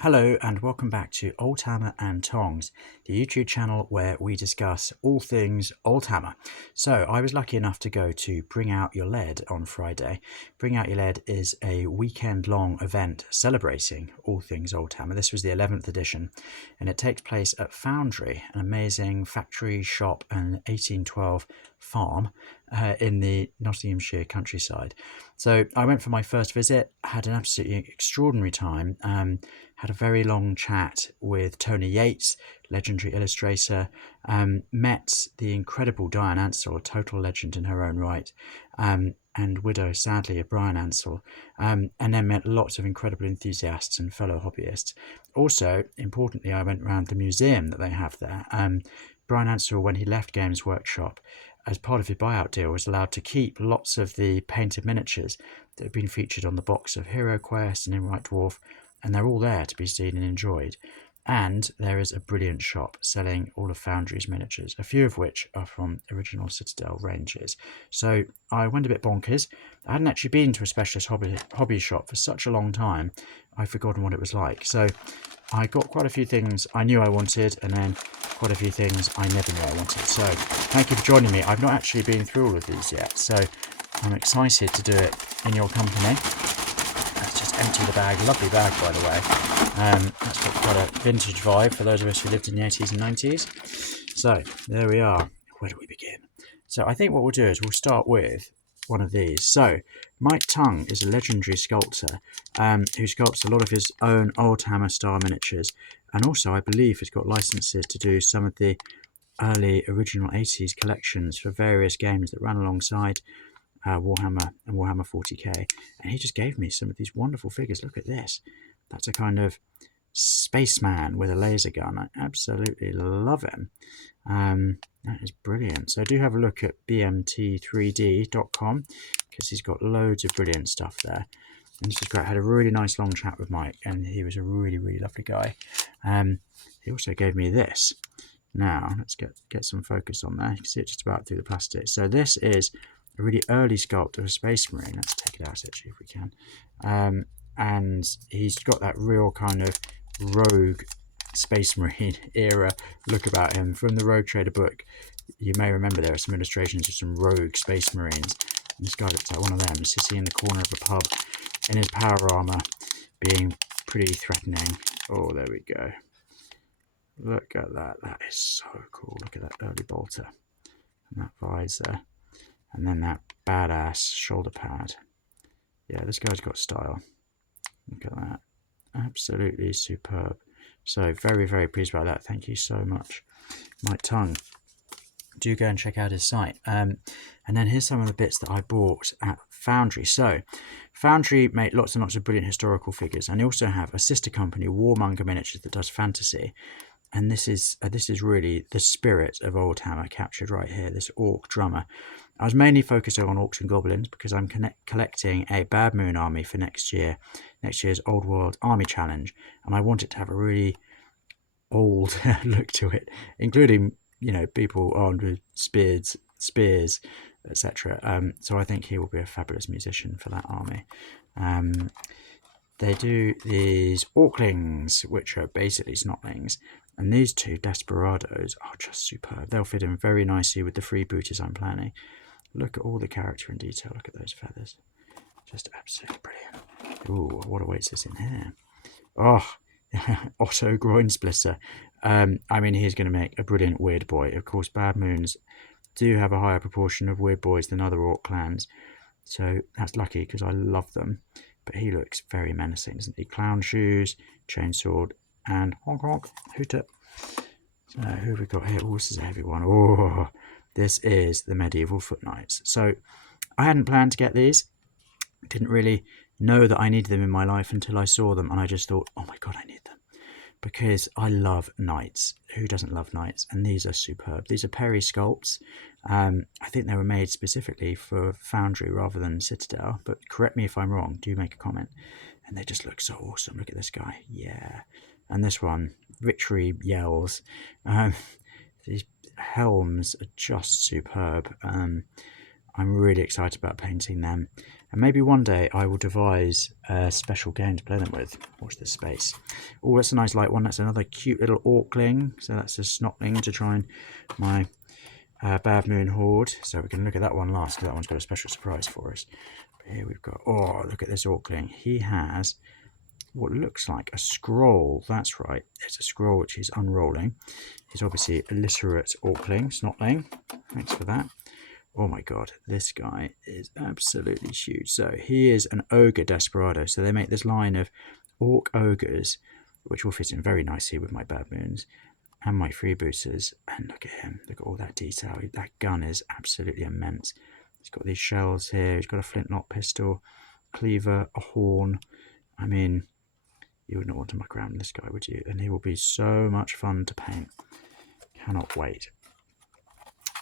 Hello and welcome back to Oldhammer and Tongs, the YouTube channel where we discuss all things Oldhammer. So I was lucky enough to go to Bring Out Your Lead on Friday. Bring Out Your Lead is a weekend-long event celebrating all things Oldhammer. This was the 11th edition and it takes place at Foundry, an amazing factory, shop and 1812 farm in the Nottinghamshire countryside. So I went for my first visit, had an absolutely extraordinary time. Had a very long chat with Tony Yates, legendary illustrator, met the incredible Diane Ansell, a total legend in her own right, and widow, sadly, of Brian Ansell, and then met lots of incredible enthusiasts and fellow hobbyists. Also, importantly, I went around the museum that they have there. Brian Ansell, when he left Games Workshop, as part of his buyout deal, was allowed to keep lots of the painted miniatures that had been featured on the box of Hero Quest and in White Dwarf, and they're all there to be seen and enjoyed. And there is a brilliant shop selling all of Foundry's miniatures, a few of which are from original Citadel ranges. So I went a bit bonkers. I hadn't actually been to a specialist hobby shop for such a long time, I'd forgotten what it was like. So I got quite a few things I knew I wanted, and then quite a few things I never knew I wanted. So thank you for joining me. I've not actually been through all of these yet, so I'm excited to do it in your company. Let's just empty the bag. Lovely bag, by the way. That's got quite a vintage vibe for those of us who lived in the 80s and 90s. So there we are. Where do we begin? So I think what we'll do is we'll start with one of these. So Mike Tong is a legendary sculptor who sculpts a lot of his own Oldhammer style miniatures, and also I believe has got licenses to do some of the early original 80s collections for various games that ran alongside Warhammer and Warhammer 40k, and he just gave me some of these wonderful figures. Look at this. That's a kind of spaceman with a laser gun. I absolutely love him. That is brilliant. So do have a look at bmt3d.com because he's got loads of brilliant stuff there. And this is great. I had a really nice long chat with Mike, and he was a really, really lovely guy. He also gave me this. Now, let's get some focus on there. You can see it just about through the plastic. So this is a really early sculpt of a Space Marine. Let's take it out actually if we can. And he's got that real kind of rogue Space Marine era look about him. From the Rogue Trader book, you may remember there are some illustrations of some rogue Space Marines. And this guy looks like one of them, sitting in the corner of a pub in his power armor, being pretty threatening. Oh, there we go. Look at that. That is so cool. Look at that early bolter and that visor. And then that badass shoulder pad. Yeah, this guy's got style. Look at that. Absolutely superb. So very, very pleased about that. Thank you so much, Mike Tong. Do go and check out his site. And then here's some of the bits that I bought at Foundry. So Foundry make lots and lots of brilliant historical figures, and they also have a sister company, Warmonger Miniatures, that does fantasy. And this is really the spirit of Oldhammer captured right here, this orc drummer. I was mainly focused on orcs and goblins because I'm collecting a Bad Moon army for next year's Old World Army Challenge, and I want it to have a really old look to it, including, you know, people armed with spears, etc. So I think he will be a fabulous musician for that army. They do these Orklings, which are basically Snotlings, and these two Desperados are just superb. They'll fit in very nicely with the freebooters I'm planning. Look at all the character and detail. Look at those feathers. Just absolutely brilliant. Ooh, what awaits us in here? Oh, Otto Groinsplitter. I mean, he's going to make a brilliant weird boy. Of course, Bad Moons do have a higher proportion of weird boys than other orc clans, so that's lucky because I love them. But he looks very menacing, doesn't he? Clown shoes, chainsword, and honk honk hooter. So who have we got here? Oh, this is a heavy one. Oh, this is the medieval foot knights. So I hadn't planned to get these. Didn't really know that I needed them in my life until I saw them, and I just thought, oh my god, I need them. Because I love knights. Who doesn't love knights? And these are superb. These are Perry sculpts. I think they were made specifically for Foundry rather than Citadel, but correct me if I'm wrong. Do make a comment. And they just look so awesome. Look at this guy. Yeah. And this one, Victory Yells. These helms are just superb. I'm really excited about painting them. And maybe one day I will devise a special game to play them with. Watch this space. Oh, that's a nice light one. That's another cute little Orkling. So that's a Snotling to try and my Bad Moon Horde. So we can look at that one last, because that one's got a special surprise for us. But here we've got, oh, look at this Orkling. He has what looks like a scroll. That's right. It's a scroll which he's unrolling. He's obviously a literate Orkling, Snotling. Thanks for that. Oh my god, this guy is absolutely huge. So he is an ogre desperado. So they make this line of orc ogres, which will fit in very nicely with my Bad Moons and my freebooters. And look at him. Look at all that detail. That gun is absolutely immense. He's got these shells here. He's got a flintlock pistol, cleaver, a horn. I mean, you would not want to muck around with this guy, would you? And he will be so much fun to paint. Cannot wait.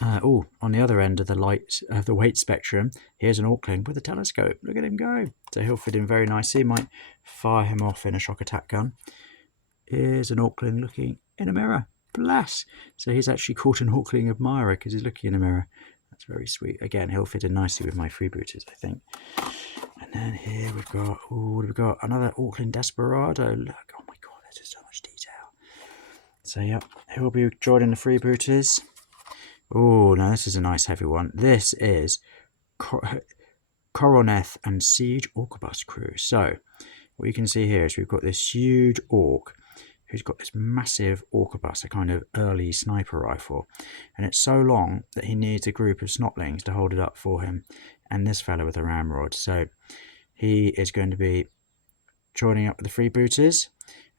Oh, on the other end of the weight spectrum, here's an Orkling with a telescope. Look at him go. So he'll fit in very nicely. Might fire him off in a shock attack gun. Here's an Orkling looking in a mirror. Bless. So he's actually caught an Orkling admirer because he's looking in a mirror. That's very sweet. Again, he'll fit in nicely with my freebooters, I think. And then here we've got, oh, what have we got? Another Orkling Desperado. Look, oh my god, there's just so much detail. So yep, he'll be joining the freebooters. Oh, now this is a nice heavy one. This is Koroneth and Siege Orcobus crew. So what you can see here is we've got this huge orc who's got this massive Orcobus, a kind of early sniper rifle. And it's so long that he needs a group of Snotlings to hold it up for him. And this fellow with a ramrod. So he is going to be joining up with the freebooters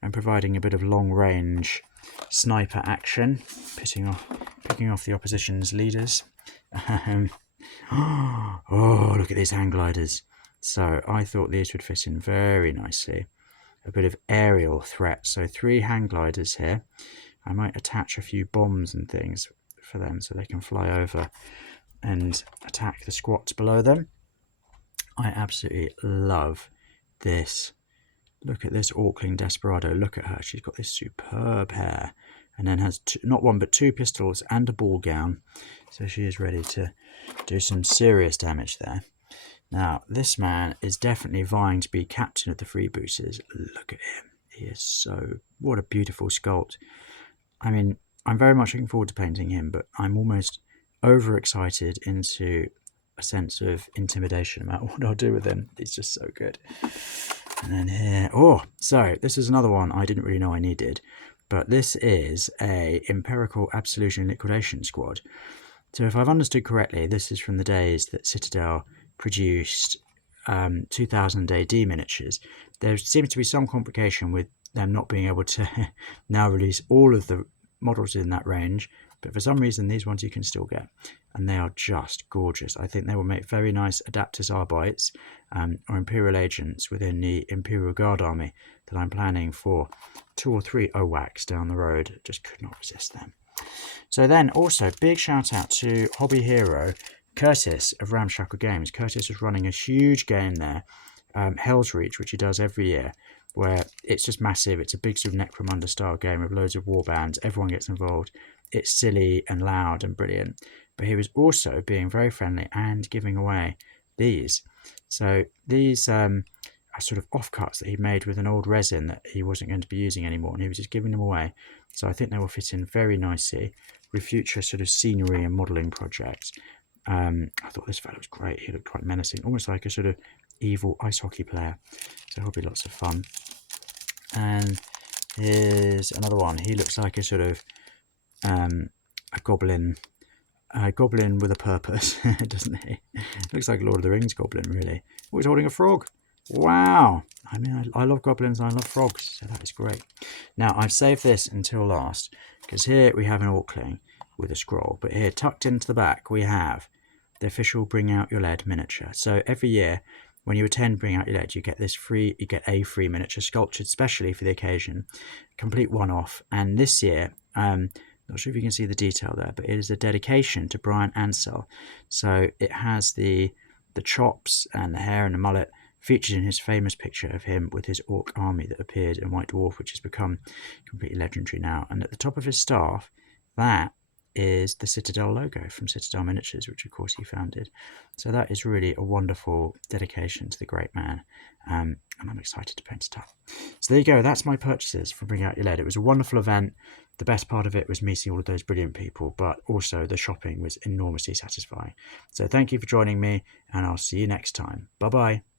and providing a bit of long range sniper action, picking off the opposition's leaders. Oh, look at these hang gliders. So I thought these would fit in very nicely. A bit of aerial threat. So 3 hang gliders here. I might attach a few bombs and things for them so they can fly over and attack the squats below them. I absolutely love this. Look at this Orkling Desperado. Look at her. She's got this superb hair. And then has not one but 2 pistols and a ball gown. So she is ready to do some serious damage there. Now, this man is definitely vying to be captain of the freebooters. Look at him. He is so... What a beautiful sculpt. I mean, I'm very much looking forward to painting him, but I'm almost overexcited into a sense of intimidation about what I'll do with him. He's just so good. And then here... Oh, so this is another one I didn't really know I needed. But this is a Empirical Absolution Liquidation Squad. So if I've understood correctly, this is from the days that Citadel produced 2000 AD miniatures. There seems to be some complication with them not being able to now release all of the models in that range, but for some reason these ones you can still get, and they are just gorgeous. I think they will make very nice Adaptus Arbites or Imperial Agents within the Imperial Guard army that I'm planning for 2 or 3 OWACs down the road. Just could not resist them. So then also big shout out to hobby hero Curtis of Ramshackle Games. Curtis is running a huge game there, Hell's Reach, which he does every year, where it's just massive. It's a big sort of Necromunda style game with loads of warbands. Everyone gets involved. It's silly and loud and brilliant. But he was also being very friendly and giving away these. So these are sort of offcuts that he made with an old resin that he wasn't going to be using anymore, and he was just giving them away. So I think they will fit in very nicely with future sort of scenery and modelling projects. I thought this fellow was great. He looked quite menacing, almost like a sort of evil ice hockey player. So it'll be lots of fun. And here's another one. He looks like a sort of a goblin with a purpose, doesn't he? Looks like Lord of the Rings goblin, really. Oh, he's holding a frog. Wow. I mean, I love goblins and I love frogs, so that is great. Now, I've saved this until last, because here we have an Orkling with a scroll. But here, tucked into the back, we have the official Bring Out Your Lead miniature. So every year, when you attend Bring Out Your Lead, you get a free miniature sculptured specially for the occasion, complete one-off. And this year, not sure if you can see the detail there, but it is a dedication to Brian Ansell. So it has the chops and the hair and the mullet featured in his famous picture of him with his orc army that appeared in White Dwarf, which has become completely legendary now. And at the top of his staff, that is the Citadel logo from Citadel Miniatures, which of course he founded. So that is really a wonderful dedication to the great man, and I'm excited to paint it up. So there you go, that's my purchases from Bring Out Your Lead. It was a wonderful event. The best part of it was meeting all of those brilliant people, but also the shopping was enormously satisfying. So thank you for joining me, and I'll see you next time. Bye bye.